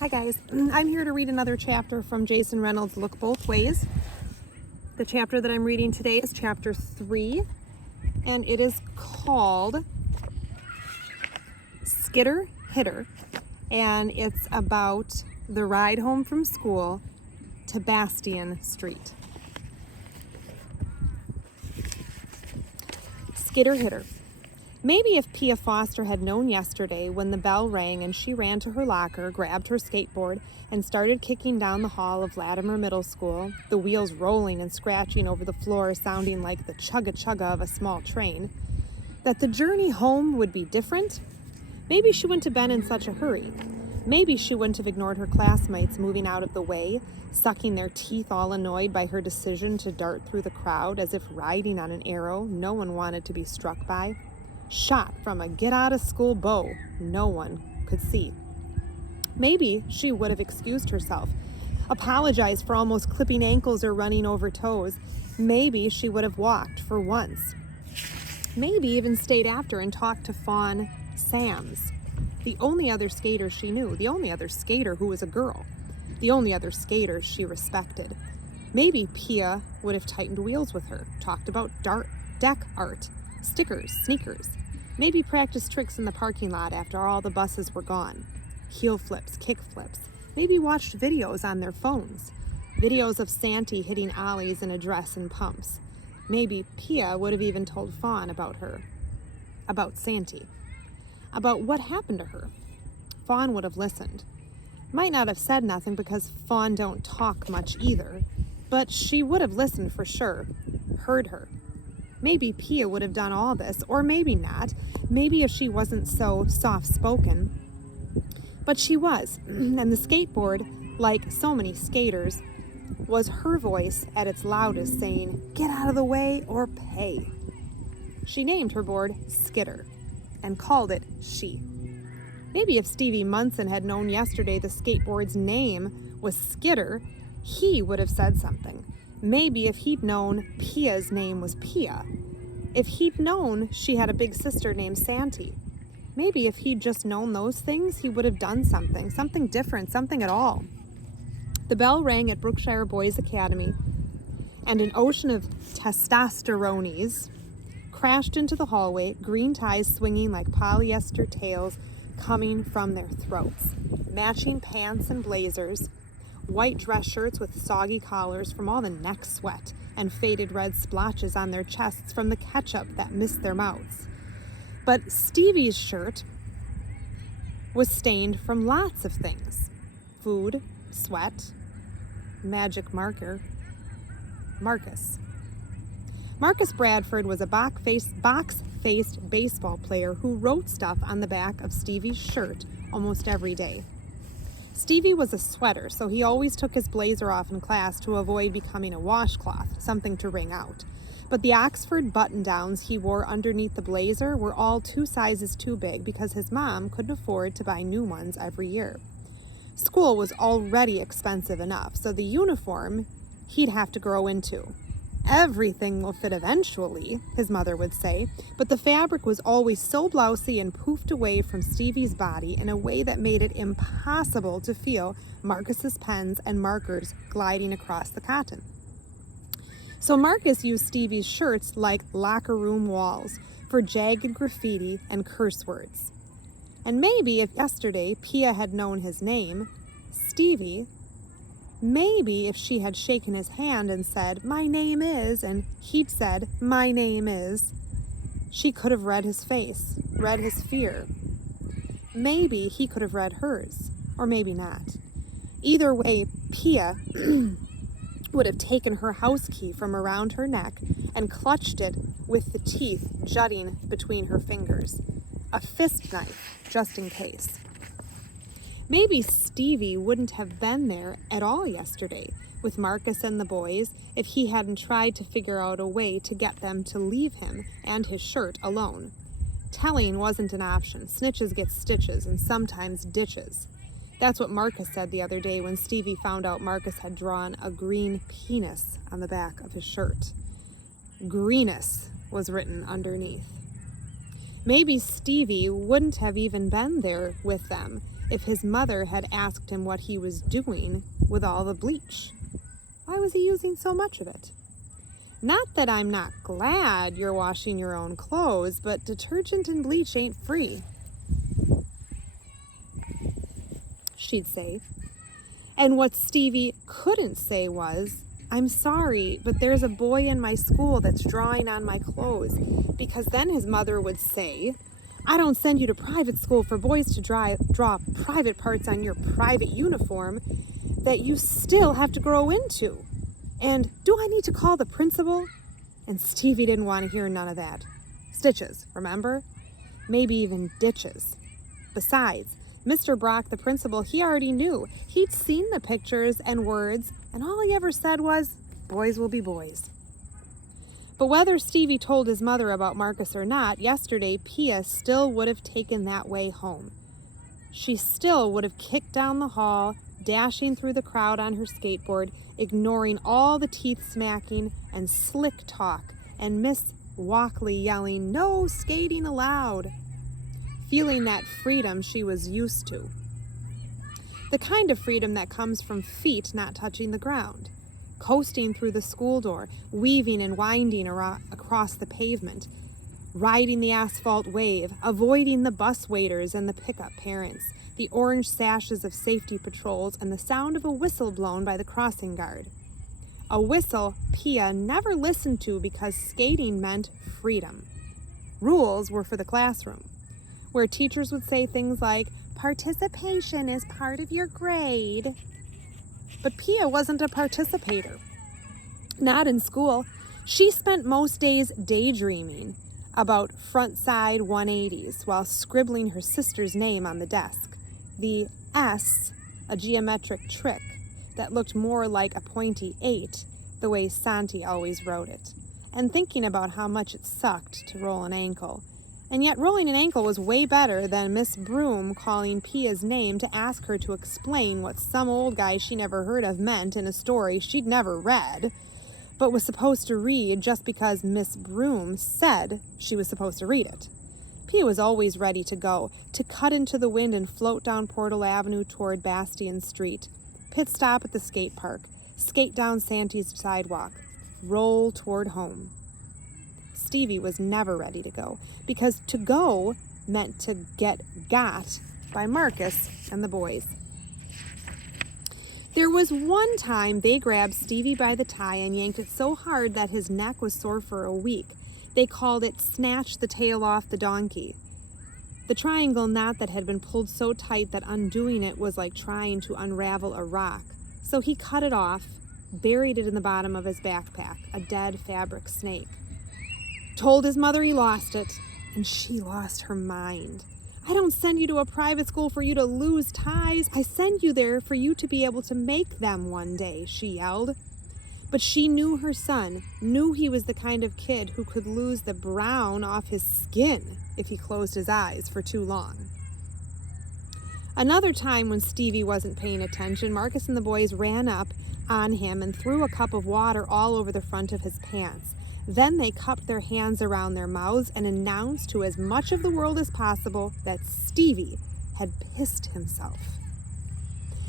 Hi guys, I'm here to read another chapter from Jason Reynolds' Look Both Ways. The chapter that I'm reading today is chapter 3, and it is called Skitter, and it's about the ride home from school to Bastion Street. Skitter. Maybe if Pia Foster had known yesterday when the bell rang and she ran to her locker, grabbed her skateboard, and started kicking down the hall of Latimer Middle School, the wheels rolling and scratching over the floor sounding like the chugga-chugga of a small train, that the journey home would be different. Maybe she wouldn't have been in such a hurry. Maybe she wouldn't have ignored her classmates moving out of the way, sucking their teeth all annoyed by her decision to dart through the crowd as if riding on an arrow no one wanted to be struck by. Shot from a get-out-of-school bow no one could see. Maybe she would have excused herself, apologized for almost clipping ankles or running over toes. Maybe she would have walked for once. Maybe even stayed after and talked to Fawn Sams, the only other skater she knew, the only other skater who was a girl, the only other skater she respected. Maybe Pia would have tightened wheels with her, talked about deck art, stickers, sneakers. Maybe practiced tricks in the parking lot after all the buses were gone. Heel flips, kick flips. Maybe watched videos on their phones. Videos of Santy hitting ollies in a dress and pumps. Maybe Pia would have even told Fawn about her. About Santy. About what happened to her. Fawn would have listened. Might not have said nothing because Fawn don't talk much either. But she would have listened for sure. Heard her. Maybe Pia would have done all this, or maybe not. Maybe if she wasn't so soft-spoken. But she was, and the skateboard, like so many skaters, was her voice at its loudest saying, "Get out of the way or pay." She named her board Skitter, and called it She. Maybe if Stevie Munson had known yesterday the skateboard's name was Skitter, he would have said something. Maybe if he'd known Pia's name was Pia. If he'd known she had a big sister named Santy. Maybe if he'd just known those things, he would have done something different, something at all. The bell rang at Brookshire Boys Academy, and an ocean of testosterones crashed into the hallway, green ties swinging like polyester tails coming from their throats, matching pants and blazers, white dress shirts with soggy collars from all the neck sweat, and faded red splotches on their chests from the ketchup that missed their mouths. But Stevie's shirt was stained from lots of things. Food, sweat, magic marker, Marcus. Marcus Bradford was a box-faced baseball player who wrote stuff on the back of Stevie's shirt almost every day. Stevie was a sweater, so he always took his blazer off in class to avoid becoming a washcloth, something to wring out. But the Oxford button-downs he wore underneath the blazer were all 2 sizes too big because his mom couldn't afford to buy new ones every year. School was already expensive enough, so the uniform he'd have to grow into. "Everything will fit eventually," his mother would say, but the fabric was always so blousy and poofed away from Stevie's body in a way that made it impossible to feel Marcus's pens and markers gliding across the cotton. So Marcus used Stevie's shirts like locker room walls for jagged graffiti and curse words. And maybe if yesterday Pia had known his name, Stevie, maybe if she had shaken his hand and said, "My name is," and he'd said, "My name is," she could have read his face, read his fear. Maybe he could have read hers, or maybe not. Either way, Pia would have taken her house key from around her neck and clutched it with the teeth jutting between her fingers. A fist knife, just in case. Maybe Stevie wouldn't have been there at all yesterday with Marcus and the boys if he hadn't tried to figure out a way to get them to leave him and his shirt alone. Telling wasn't an option. Snitches get stitches and sometimes ditches. That's what Marcus said the other day when Stevie found out Marcus had drawn a green penis on the back of his shirt. Greenus was written underneath. Maybe Stevie wouldn't have even been there with them if his mother had asked him what he was doing with all the bleach. Why was he using so much of it? Not that I'm not glad you're washing your own clothes, but detergent and bleach ain't free, she'd say. And what Stevie couldn't say was, I'm sorry, but there's a boy in my school that's drawing on my clothes, because then his mother would say, I don't send you to private school for boys to draw private parts on your private uniform that you still have to grow into. And do I need to call the principal? And Stevie didn't want to hear none of that. Stitches, remember? Maybe even ditches. Besides, Mr. Brock, the principal, he already knew. He'd seen the pictures and words, and all he ever said was, boys will be boys. But whether Stevie told his mother about Marcus or not, yesterday Pia still would have taken that way home. She still would have kicked down the hall, dashing through the crowd on her skateboard, ignoring all the teeth smacking and slick talk, and Miss Walkley yelling, no skating allowed, feeling that freedom she was used to. The kind of freedom that comes from feet not touching the ground, coasting through the school door, weaving and winding across the pavement, riding the asphalt wave, avoiding the bus waiters and the pickup parents, the orange sashes of safety patrols, and the sound of a whistle blown by the crossing guard. A whistle Pia never listened to because skating meant freedom. Rules were for the classroom, where teachers would say things like, participation is part of your grade. But Pia wasn't a participator. Not in school. She spent most days daydreaming about front side 180s while scribbling her sister's name on the desk. The S, a geometric trick that looked more like a pointy 8, the way Santi always wrote it, and thinking about how much it sucked to roll an ankle. And yet rolling an ankle was way better than Miss Broom calling Pia's name to ask her to explain what some old guy she never heard of meant in a story she'd never read, but was supposed to read just because Miss Broom said she was supposed to read it. Pia was always ready to go, to cut into the wind and float down Portal Avenue toward Bastion Street, pit stop at the skate park, skate down Santi's sidewalk, roll toward home. Stevie was never ready to go, because to go meant to get got by Marcus and the boys. There was one time they grabbed Stevie by the tie and yanked it so hard that his neck was sore for a week. They called it snatch the tail off the donkey. The triangle knot that had been pulled so tight that undoing it was like trying to unravel a rock. So he cut it off, buried it in the bottom of his backpack, a dead fabric snake. Told his mother he lost it, and she lost her mind. I don't send you to a private school for you to lose ties. I send you there for you to be able to make them one day, she yelled. But she knew her son, knew he was the kind of kid who could lose the brown off his skin if he closed his eyes for too long. Another time when Stevie wasn't paying attention, Marcus and the boys ran up on him and threw a cup of water all over the front of his pants. Then they cupped their hands around their mouths and announced to as much of the world as possible that Stevie had pissed himself.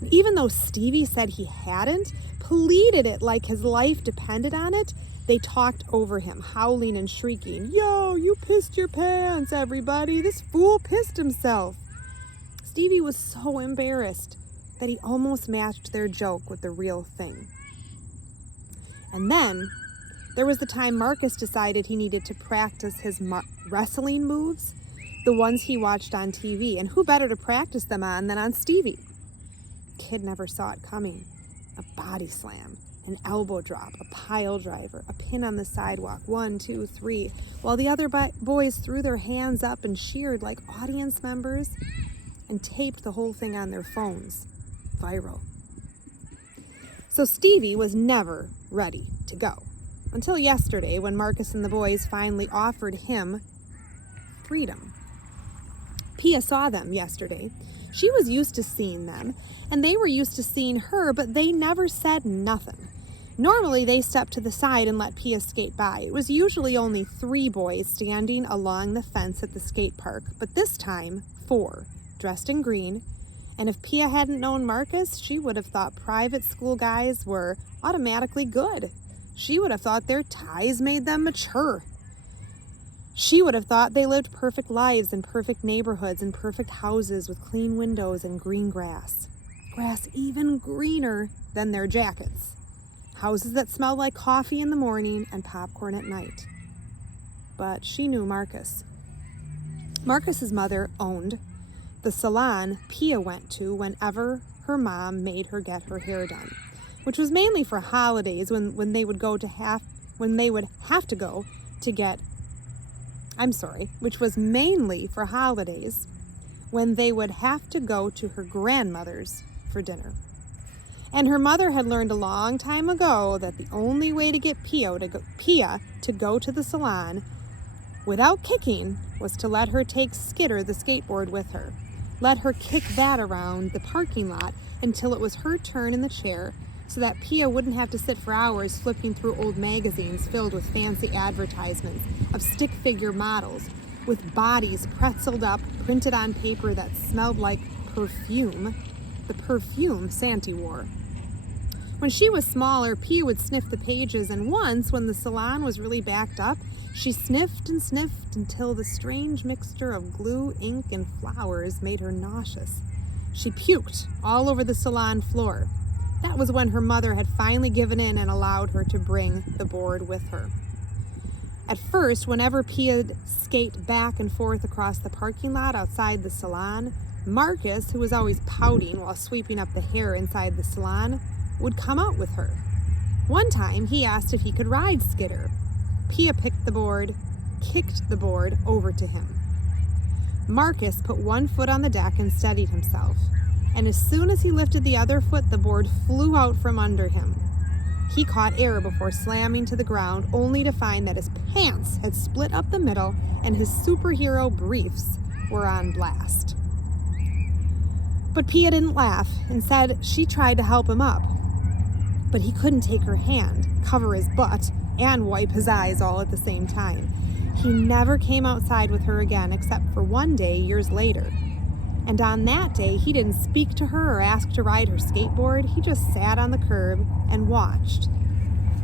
And even though Stevie said he hadn't, pleaded it like his life depended on it, they talked over him, howling and shrieking, "Yo, you pissed your pants, everybody! This fool pissed himself!" Stevie was so embarrassed that he almost matched their joke with the real thing. And then there was the time Marcus decided he needed to practice his wrestling moves, the ones he watched on TV, and who better to practice them on than on Stevie? Kid never saw it coming. A body slam, an elbow drop, a pile driver, a pin on the sidewalk, 1, 2, 3, while the other boys threw their hands up and cheered like audience members and taped the whole thing on their phones. Viral. So Stevie was never ready to go. Until yesterday, when Marcus and the boys finally offered him freedom. Pia saw them yesterday. She was used to seeing them, and they were used to seeing her, but they never said nothing. Normally, they stepped to the side and let Pia skate by. It was usually only 3 boys standing along the fence at the skate park, but this time, 4, dressed in green. And if Pia hadn't known Marcus, she would have thought private school guys were automatically good. She would have thought their ties made them mature. She would have thought they lived perfect lives in perfect neighborhoods and perfect houses with clean windows and green grass. Grass even greener than their jackets. Houses that smelled like coffee in the morning and popcorn at night. But she knew Marcus. Marcus's mother owned the salon Pia went to whenever her mom made her get her hair done, which was mainly for holidays when they would have to go to get which was mainly for holidays when they would have to go to her grandmother's for dinner. And her mother had learned a long time ago that the only way to get Pia to go to the salon without kicking was to let her take Skitter, the skateboard, with her. Let her kick that around the parking lot until it was her turn in the chair, so that Pia wouldn't have to sit for hours flipping through old magazines filled with fancy advertisements of stick figure models with bodies pretzeled up, printed on paper that smelled like perfume, the perfume Santy wore. When she was smaller, Pia would sniff the pages, and once, when the salon was really backed up, she sniffed and sniffed until the strange mixture of glue, ink, and flowers made her nauseous. She puked all over the salon floor. That was when her mother had finally given in and allowed her to bring the board with her. At first, whenever Pia'd skate back and forth across the parking lot outside the salon, Marcus, who was always pouting while sweeping up the hair inside the salon, would come out with her. One time, he asked if he could ride Skitter. Pia kicked the board over to him. Marcus put one foot on the deck and steadied himself, and as soon as he lifted the other foot, the board flew out from under him. He caught air before slamming to the ground, only to find that his pants had split up the middle and his superhero briefs were on blast. But Pia didn't laugh. Instead, she tried to help him up. But he couldn't take her hand, cover his butt, and wipe his eyes all at the same time. He never came outside with her again, except for one day years later. And on that day, he didn't speak to her or ask to ride her skateboard. He just sat on the curb and watched.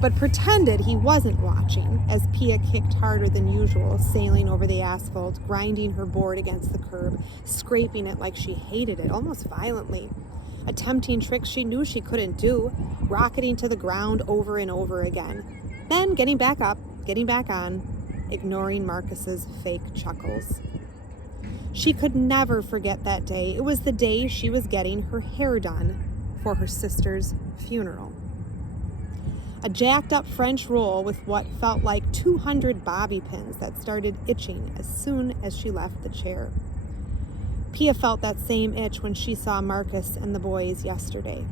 But pretended he wasn't watching as Pia kicked harder than usual, sailing over the asphalt, grinding her board against the curb, scraping it like she hated it, almost violently. Attempting tricks she knew she couldn't do, rocketing to the ground over and over again. Then getting back up, getting back on, ignoring Marcus's fake chuckles. She could never forget that day. It was the day she was getting her hair done for her sister's funeral. A jacked up French roll with what felt like 200 bobby pins that started itching as soon as she left the chair. Pia felt that same itch when she saw Marcus and the boys yesterday.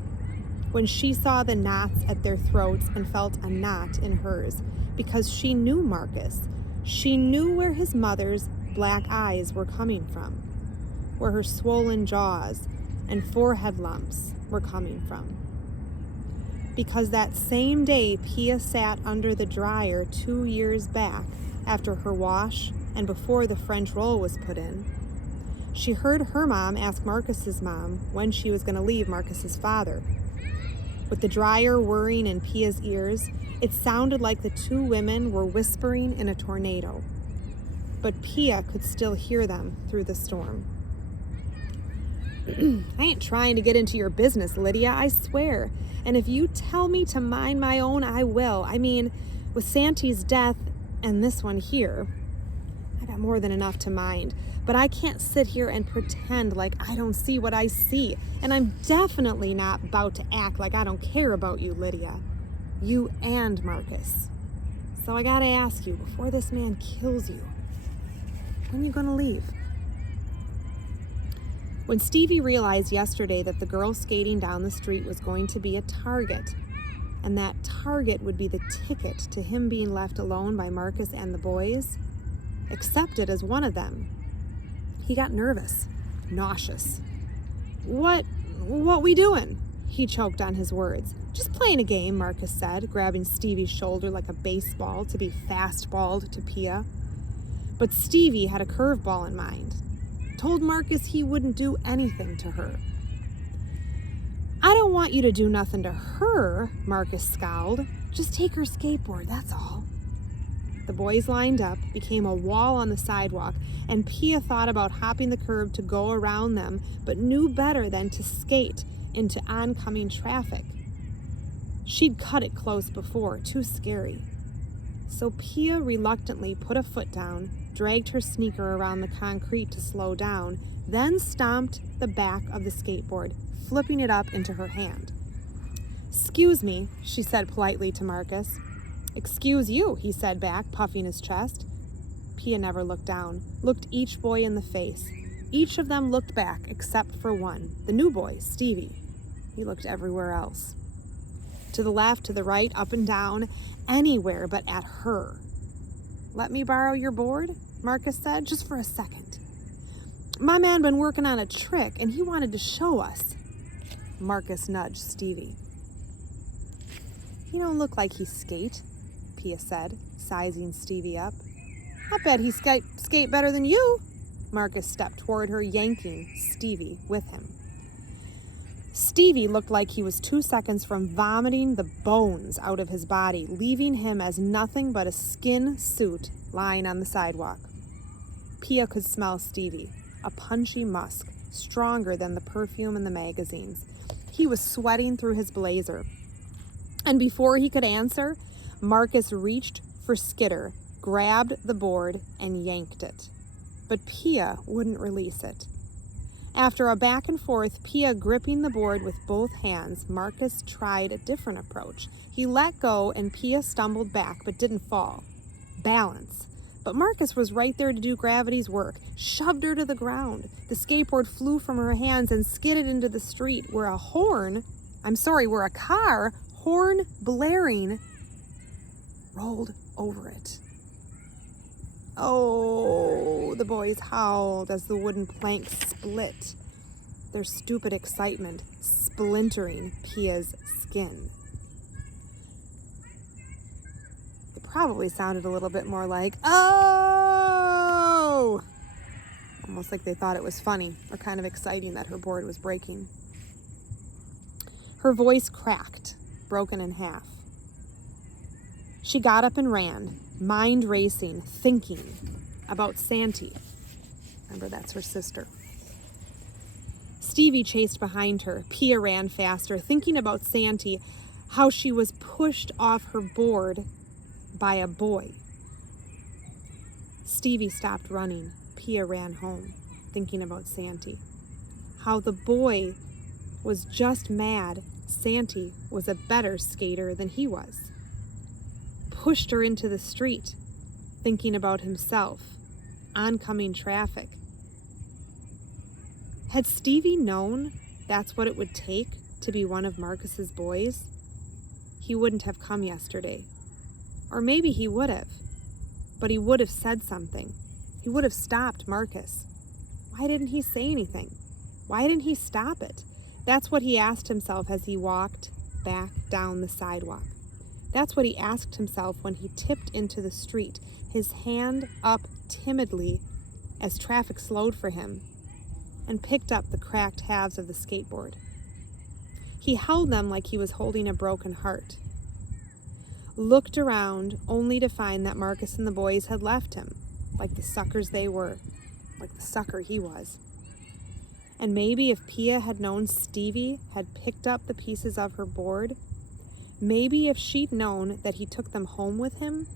When she saw the knots at their throats and felt a knot in hers, because she knew Marcus. She knew where his mother's black eyes were coming from, where her swollen jaws and forehead lumps were coming from. Because that same day Pia sat under the dryer 2 years back after her wash and before the French roll was put in, she heard her mom ask Marcus's mom when she was going to leave Marcus's father. With the dryer whirring in Pia's ears, it sounded like the 2 women were whispering in a tornado. But Pia could still hear them through the storm. I ain't trying to get into your business, Lydia, I swear. And if you tell me to mind my own, I will. I mean, with Santy's death and this one here, I got more than enough to mind. But I can't sit here and pretend like I don't see what I see. And I'm definitely not about to act like I don't care about you, Lydia. You and Marcus. So I gotta ask you, before this man kills you, when are you gonna leave? When Stevie realized yesterday that the girl skating down the street was going to be a target, and that target would be the ticket to him being left alone by Marcus and the boys, accepted as one of them, he got nervous, nauseous. What we doing? He choked on his words. Just playing a game, Marcus said, grabbing Stevie's shoulder like a baseball to be fastballed to Pia. But Stevie had a curveball in mind. Told Marcus he wouldn't do anything to her. I don't want you to do nothing to her, Marcus scowled. Just take her skateboard, that's all. The boys lined up, became a wall on the sidewalk, and Pia thought about hopping the curb to go around them, but knew better than to skate into oncoming traffic. She'd cut it close before, too scary. So Pia reluctantly put a foot down, dragged her sneaker around the concrete to slow down, then stomped the back of the skateboard, flipping it up into her hand. "Excuse me," she said politely to Marcus. "Excuse you," he said back, puffing his chest. Pia never looked down, looked each boy in the face. Each of them looked back except for one, the new boy, Stevie. He looked everywhere else. To the left, to the right, up and down, anywhere but at her. "Let me borrow your board?" Marcus said, "just for a second. My man been working on a trick and he wanted to show us." Marcus nudged Stevie. "He don't look like he skate," Pia said, sizing Stevie up. "I bet he skate better than you." Marcus stepped toward her, yanking Stevie with him. Stevie looked like he was 2 seconds from vomiting the bones out of his body, leaving him as nothing but a skin suit lying on the sidewalk. Pia could smell Stevie, a punchy musk, stronger than the perfume in the magazines. He was sweating through his blazer. And before he could answer, Marcus reached for Skitter, grabbed the board, and yanked it. But Pia wouldn't release it. After a back and forth, Pia gripping the board with both hands, Marcus tried a different approach. He let go and Pia stumbled back but didn't fall. Balance. But Marcus was right there to do gravity's work, shoved her to the ground. The skateboard flew from her hands and skidded into the street where a car, horn blaring, rolled over it. "Oh," the boys howled as the wooden planks split, their stupid excitement splintering Pia's skin. It probably sounded a little bit more like, "Oh!" Almost like they thought it was funny or kind of exciting that her board was breaking. Her voice cracked, broken in half. She got up and ran, mind racing, thinking about Santi. Remember, that's her sister. Stevie chased behind her. Pia ran faster, thinking about Santi, how she was pushed off her board by a boy. Stevie stopped running. Pia ran home, thinking about Santi, how the boy was just mad Santi was a better skater than he was. Pushed her into the street, thinking about himself, oncoming traffic. Had Stevie known that's what it would take to be one of Marcus's boys, he wouldn't have come yesterday. Or maybe he would have, but he would have said something. He would have stopped Marcus. Why didn't he say anything? Why didn't he stop it? That's what he asked himself as he walked back down the sidewalk. That's what he asked himself when he tipped into the street, his hand up timidly as traffic slowed for him, and picked up the cracked halves of the skateboard. He held them like he was holding a broken heart. Looked around only to find that Marcus and the boys had left him, like the suckers they were, like the sucker he was. And maybe if Pia had known Stevie had picked up the pieces of her board, maybe if she'd known that he took them home with him,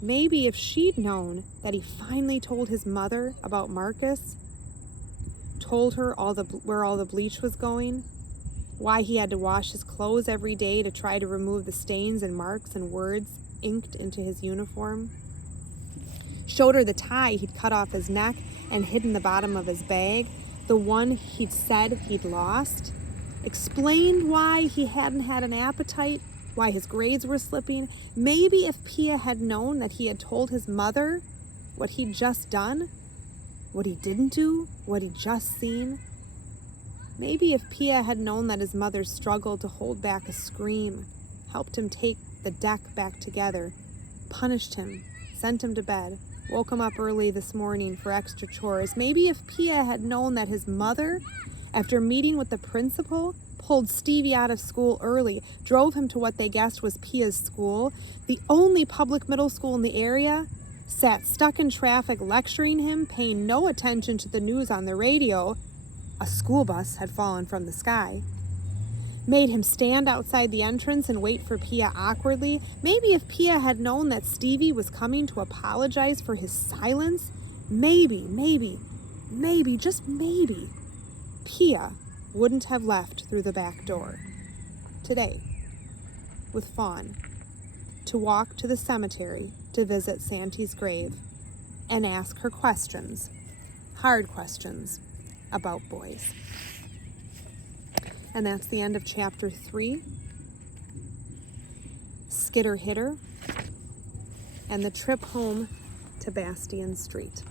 maybe if she'd known that he finally told his mother about Marcus, told her where all the bleach was going, why he had to wash his clothes every day to try to remove the stains and marks and words inked into his uniform, showed her the tie he'd cut off his neck and hidden the bottom of his bag, the one he'd said he'd lost, explained why he hadn't had an appetite, why his grades were slipping. Maybe if Pia had known that he had told his mother what he'd just done, what he didn't do, what he'd just seen, Maybe if Pia had known that his mother struggled to hold back a scream, helped him take the deck back together, punished him, sent him to bed, woke him up early this morning for extra chores. Maybe if Pia had known that his mother, after meeting with the principal, pulled Stevie out of school early, drove him to what they guessed was Pia's school, the only public middle school in the area, sat stuck in traffic lecturing him, paying no attention to the news on the radio, a school bus had fallen from the sky, made him stand outside the entrance and wait for Pia awkwardly. Maybe if Pia had known that Stevie was coming to apologize for his silence, maybe, just maybe, Pia wouldn't have left through the back door today with Fawn to walk to the cemetery to visit Santy's grave and ask her questions, hard questions, about boys. And that's the end of chapter 3, Skitter Hitter, and the trip home to Bastion Street.